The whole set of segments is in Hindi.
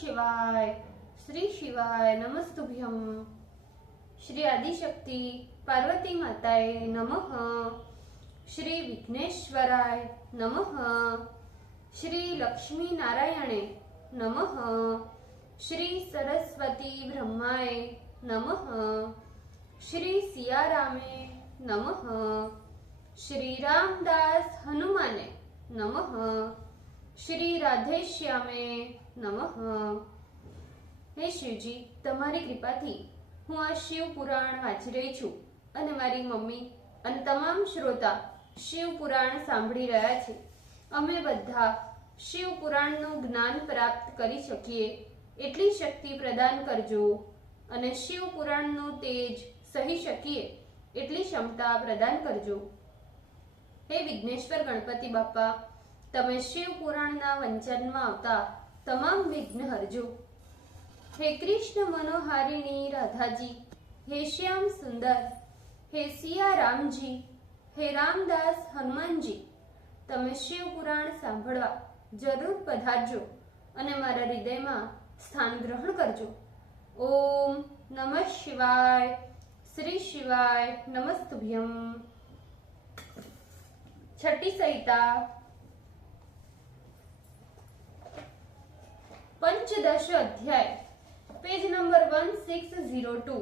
शिवाय। श्री शिवाय नमस्तुभ्यम। श्री आदिशक्ति पार्वती माताए नमः। श्री विघ्नेश्वराय नमः। श्री लक्ष्मी नारायणे नमः। श्री सरस्वती ब्रह्माय नमः। श्री सियारामे नमः। श्री रामदास हनुमाने नमः। श्री राधेश्यामे नमः। हे शिवजी, તમારી કૃપાથી હું આ શિવ પુરાણ વાંચી રહી છું અને મારી મમ્મી અને તમામ શ્રોતા શિવ પુરાણ સાંભળી રહ્યા છે। અમે બધા શિવ પુરાણનું જ્ઞાન પ્રાપ્ત કરી શકીએ એટલી શક્તિ પ્રદાન કરજો અને શિવ પુરાણનું તેજ સહી શકીએ એટલી ક્ષમતા પ્રદાન કરજો। હે વિઘ્નેશ્વર ગણપતિ બાપા, તમે શિવ પુરાણના વંચનમાં આવતા તમામ વિઘ્ન હરજો। हे कृष्ण मनोहारिणी राधा जी, हे श्याम सुंदर, हे सिया राम जी, हे रामदास हनुमान जी, तमे शिव पुराण सांभळवा जरूर पधारजो अने मारा हृदयमां स्थान ग्रहण करजो। ओम नमः शिवाय। श्री शिवाय नमस्तुभ्यम। छठी संहिता पंचदश अध्याय, पेज नंबर 1602।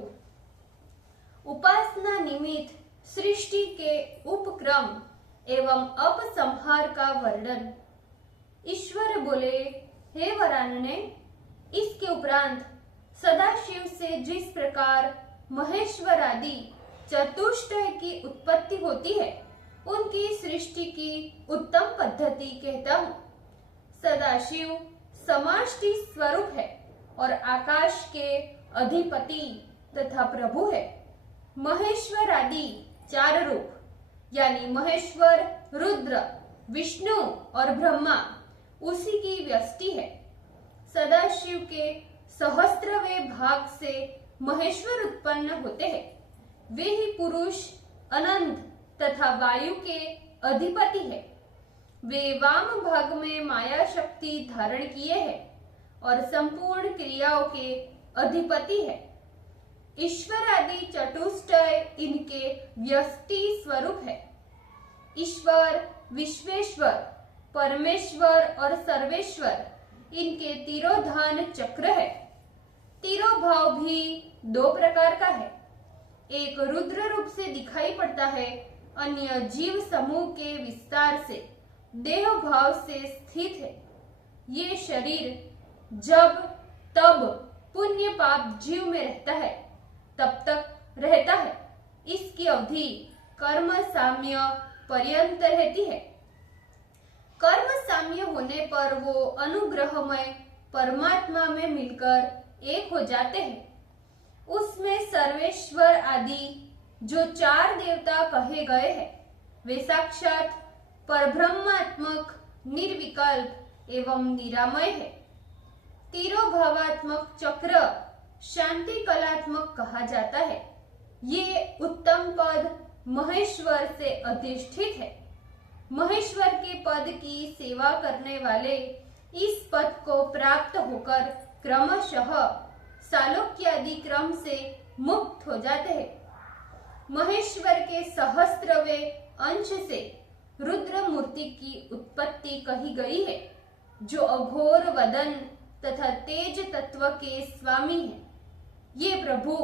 उपासना निमित्त सृष्टि के उपक्रम एवं अपसंहार का वर्णन। ईश्वर बोले, हे वरानने, इसके उपरांत सदाशिव से जिस प्रकार महेश्वर आदि चतुष्टय की उत्पत्ति होती है, उनकी सृष्टि की उत्तम पद्धति कहता हूँ। सदाशिव समाष्टि स्वरूप है और आकाश के अधिपति तथा प्रभु है। महेश्वर आदि चार रूप यानी महेश्वर, रुद्र, विष्णु और ब्रह्मा उसी की व्यष्टि है। सदाशिव के सहस्त्रवें भाग से महेश्वर उत्पन्न होते हैं। वे ही पुरुष, अनंत तथा वायु के अधिपति है। वे वाम भाग में माया शक्ति धारण किए हैं और संपूर्ण क्रियाओं के अधिपति है। ईश्वर आदि चतुष्टय इनके व्यष्टि स्वरूप है। ईश्वर, विश्वेश्वर, परमेश्वर और सर्वेश्वर इनके तिरोधान चक्र है। तिरोभाव भी दो प्रकार का है। एक रुद्र रूप से दिखाई पड़ता है, अन्य जीव समूह के विस्तार से देह भाव से स्थित है। ये शरीर जब तब पुण्य पाप जीव में रहता है तब तक रहता है। इसकी अवधि कर्म साम्य पर्यंत रहती है। कर्म साम्य होने पर वो अनुग्रहमय परमात्मा में मिलकर एक हो जाते हैं। उसमें सर्वेश्वर आदि जो चार देवता कहे गए हैं, वे साक्षात परब्रह्मात्मक, निर्विकल्प एवं निरामय है। तिरोभावात्मक चक्र शांति कलात्मक कहा जाता है। ये उत्तम पद महेश्वर से अधिष्ठित है। महेश्वर के पद की सेवा करने वाले इस पद को प्राप्त होकर क्रमशः सालोक्यादि क्रम से मुक्त हो जाते हैं। महेश्वर के सहस्त्रवें अंश से रुद्र मूर्ति की उत्पत्ति कही गई है, जो अघोर वदन तथा तेज तत्व के स्वामी हैं। ये प्रभु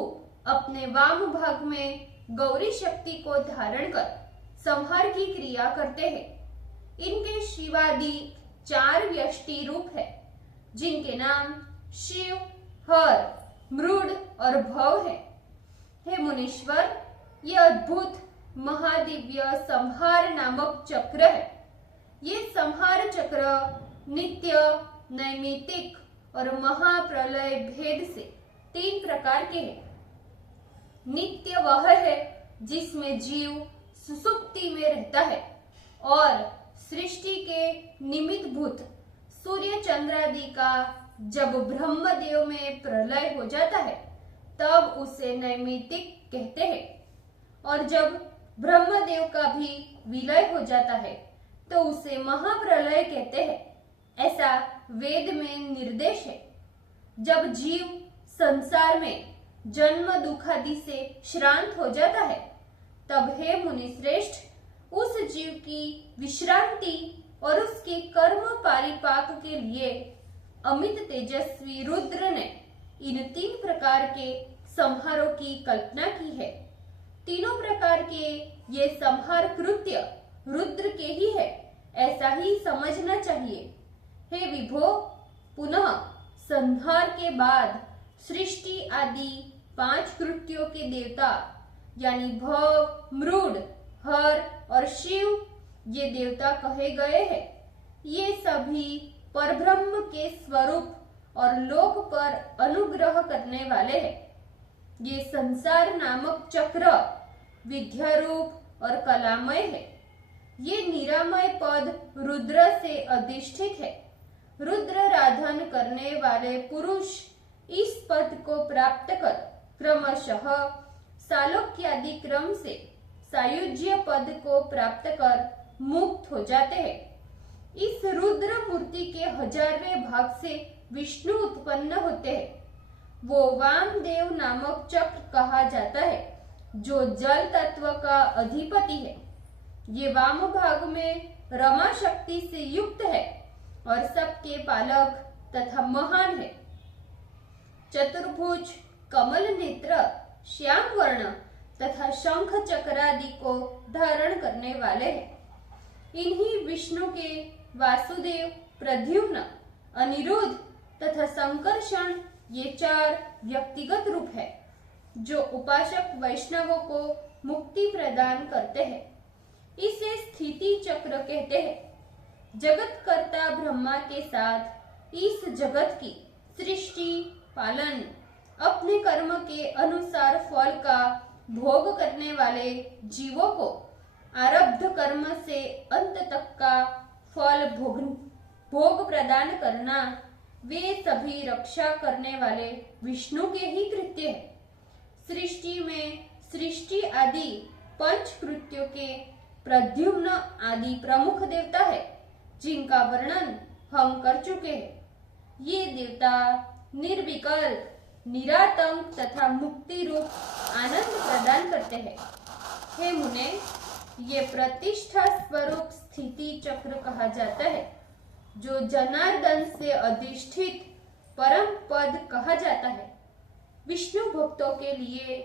अपने वाम भाग में गौरी शक्ति को धारण कर संहार की क्रिया करते हैं। इनके शिवादि चार व्यष्टि रूप है, जिनके नाम शिव, हर, मृड और भव है। हे मुनीश्वर, ये अद्भुत महादिव्य संहार नामक चक्र है। ये संहार चक्र नित्य, नैमित्तिक और महाप्रलय भेद से तीन प्रकार के हैं। नित्य वह है जिसमें जीव सुसुप्ति में रहता है और सृष्टि के निमित्त भूत सूर्य चंद्रादि का जब ब्रह्मदेव में प्रलय हो जाता है तब उसे नैमित्तिक कहते हैं, और जब ब्रह्मदेव का भी विलय हो जाता है तो उसे महाप्रलय कहते हैं। ऐसा वेद में निर्देश है। जब जीव संसार में जन्म दुखादि से श्रांत हो जाता है, तब हे मुनि श्रेष्ठ उस जीव की विश्रांति और उसके कर्म पारिपाक के लिए अमित तेजस्वी रुद्र ने इन 3 प्रकार के संहारों की कल्पना की है। तीनों प्रकार के ये संहार कृत्य रुद्र के ही है, ऐसा ही समझना चाहिए। हे विभो, पुनः संहार के बाद सृष्टि आदि 5 कृत्यों के देवता यानी भव, मृड, हर और शिव ये देवता कहे गए हैं। ये सभी परब्रह्म के स्वरूप और लोक पर अनुग्रह करने वाले हैं। ये संसार नामक चक्र विद्यारूप और कलामय है। ये निरामय पद रुद्र से अधिष्ठित है। रुद्र राधन करने वाले पुरुष इस पद को प्राप्त कर क्रमशः सालोक्यादि क्रम से सायुज्य पद को प्राप्त कर मुक्त हो जाते हैं। इस रुद्र मूर्ति के 1000वें भाग से विष्णु उत्पन्न होते हैं। वो वामदेव नामक चक्र कहा जाता है, जो जल तत्व का अधिपति है। ये वाम भाग में रमा शक्ति से युक्त है और सबके पालक तथा महान है। चतुर्भुज, कमल नेत्र, श्याम वर्ण तथा शंख चक्रादि को धारण करने वाले हैं। इन्हीं विष्णु के वासुदेव, प्रद्युम्न, अनिरुद्ध तथा संकर्षण ये 4 व्यक्तिगत रूप है, जो उपासक वैष्णवों को मुक्ति प्रदान करते हैं। इसे स्थिति चक्र कहते हैं। जगत कर्ता ब्रह्मा के साथ इस जगत की सृष्टि, पालन, अपने कर्म के अनुसार फल का भोग करने वाले जीवों को आरब्ध कर्म से अंत तक का फल भोग प्रदान करना, वे सभी रक्षा करने वाले विष्णु के ही कृत्य है। सृष्टि में सृष्टि आदि 5 कृत्यों के प्रद्युम्न आदि प्रमुख देवता है, जिनका वर्णन हम कर चुके हैं। ये देवता निर्विकल्प, निरातंक तथा मुक्ति रूप आनंद प्रदान करते हैं। हे मुने, ये प्रतिष्ठा स्वरूप स्थिति चक्र कहा जाता है, जो जनार्दन से अधिष्ठित परम पद कहा जाता है। विष्णु भक्तों के लिए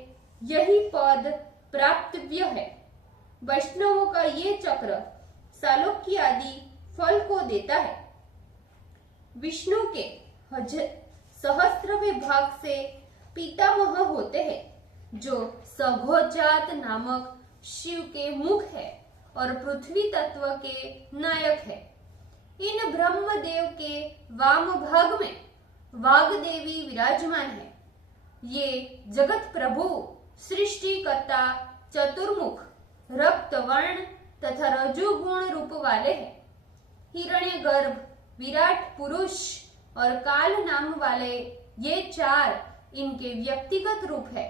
यही पद प्राप्तव्य है। वैष्णवों का ये चक्र सालोक्य आदि फल को देता है। विष्णु के सहस्रवें भाग से पितामह होते हैं, जो सभोजात नामक शिव के मुख है और पृथ्वी तत्व के नायक है। इन ब्रह्मदेव के वाम भाग में वाग्देवी विराजमान है। ये जगत प्रभु, सृष्टिकर्ता, चतुर्मुख, रक्त वर्ण तथा रजोगुण रूप वाले हैं। हिरण्यगर्भ, विराट पुरुष और काल नाम वाले ये 4 इनके व्यक्तिगत रूप है।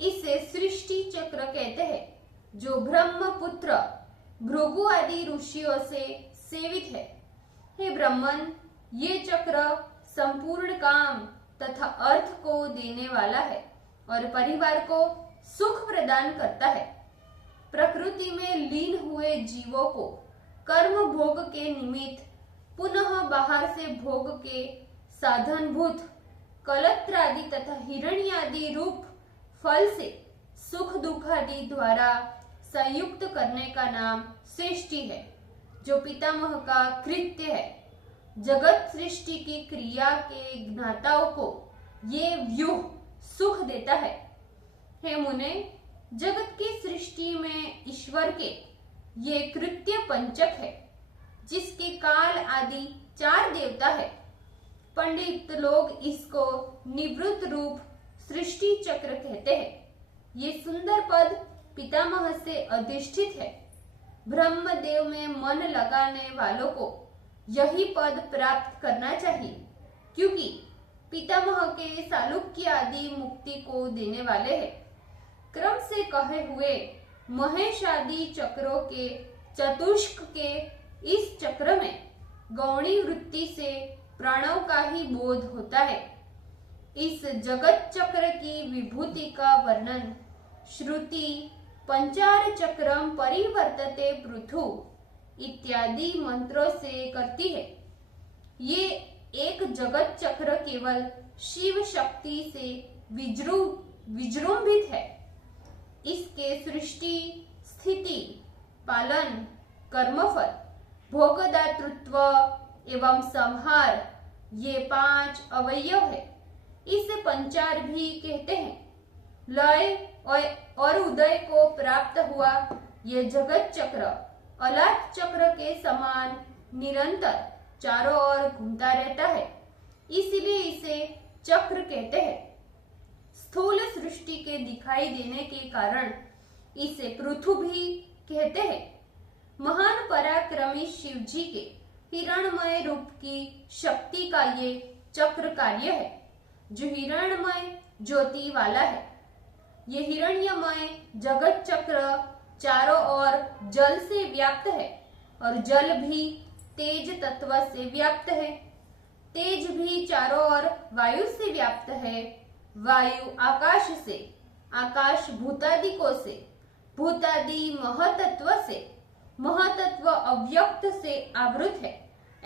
इसे सृष्टि चक्र कहते हैं, जो ब्रह्मपुत्र भृगु आदि ऋषियों से सेवित है। हे ब्रह्मन, ये चक्र संपूर्ण काम तथा अर्थ को देने वाला है और परिवार को सुख प्रदान करता है। प्रकृति में लीन हुए जीवों को कर्म भोग के निमित्त पुनः बाहर से भोग के साधनभूत कलत्रादि तथा हिरण्यादि रूप फल से सुख दुख आदि द्वारा संयुक्त करने का नाम सृष्टि है, जो पितामह का कृत्य है। जगत सृष्टि की क्रिया के ज्ञाताओं को ये व्यूह सुख देता है। हे मुने, जगत की सृष्टि में ईश्वर के ये कृत्य पंचक है, जिसके काल आदि 4 देवता है। पंडित लोग इसको निवृत्त रूप सृष्टि चक्र कहते हैं। ये सुंदर पद पितामह से अधिष्ठित है। ब्रह्मदेव में मन लगाने वालों को यही पद प्राप्त करना चाहिए, क्योंकि पितामह के सालुक्य आदि मुक्ति को देने वाले हैं। क्रम से कहे हुए महेश आदि चक्रों के चतुष्क के इस चक्र में गौणी वृत्ति से प्रणव का ही बोध होता है। इस जगत चक्र की विभूति का वर्णन श्रुति पंचार चक्रम परिवर्तते पृथु इत्यादि मंत्रों से करती है। ये एक जगत चक्र केवल शिव शक्ति से विजृंभित है। इसके सृष्टि स्थिति पालन कर्मफल भोगदातृत्व एवं संहार ये 5 अवयव है। इसे पंचार भी कहते हैं। लय और उदय को प्राप्त हुआ ये जगत चक्र अलात चक्र के समान निरंतर चारों ओर घूमता रहता है, इसलिए इसे चक्र कहते हैं। स्थूल सृष्टि के दिखाई देने के कारण इसे पृथु भी कहते हैं। महान पराक्रमी शिव जी के हिरणमय रूप की शक्ति का ये चक्र कार्य है, जो हिरणमय ज्योति वाला है। ये हिरण्यमय जगत चक्र चारों ओर जल से व्याप्त है और जल भी तेज तत्व से व्याप्त है। तेज भी चारों ओर वायु से व्याप्त है। वायु आकाश से, आकाश भूतादिकों से, भूतादि महतत्व से, महतत्व अव्यक्त से आवृत है,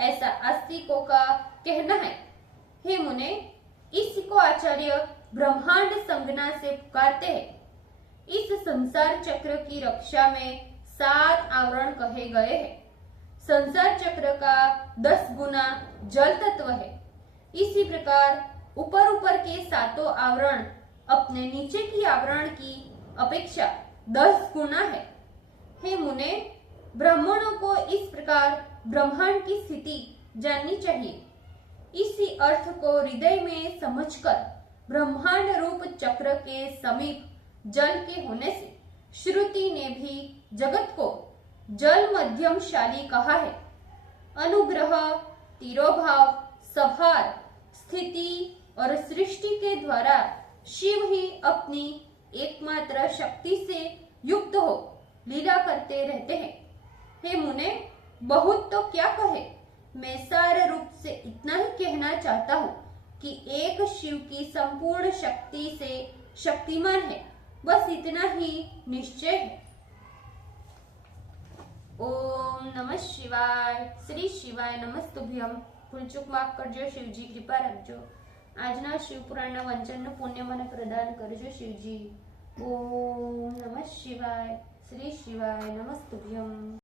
ऐसा आस्तिकों का कहना है। हे मुने, इसको आचार्य ब्रह्मांड संज्ञा से पुकारते हैं। इस संसार चक्र की रक्षा में 7 आवरण कहे गए हैं। संसार चक्र का 10 गुना जल तत्व है। इसी प्रकार ऊपर के 7 आवरण अपने नीचे की आवरण की अपेक्षा 10 गुना है। हे मुने, ब्राह्मणों को इस प्रकार ब्रह्मांड की स्थिति जाननी चाहिए। इसी अर्थ को हृदय में समझकर ब्रह्मांड रूप चक्र के समीप जल के होने से श्रुति ने भी जगत को जल मध्यमशाली कहा है। अनुग्रह, तिरोभाव, संहार, स्थिति और सृष्टि के द्वारा शिव ही अपनी एकमात्र शक्ति से युक्त हो लीला करते रहते हैं। हे मुने, बहुत तो क्या कहे, मैं सार रूप से इतना ही कहना चाहता हूँ कि एक शिव की संपूर्ण शक्ति से शक्तिमान है, बस इतना ही निश्चय है। ओम नमः शिवाय। श्री शिवाय नमस्तुभ्यम। भूल चूक माफ करजो शिवजी, कृपा रखजो। આજના શિવપુરાણના વંચનનું પુણ્ય મને પ્રદાન કરજો શિવજી। ઓમ નમઃ શિવાય। શ્રી શિવાય નમસ્તુભ્યમ।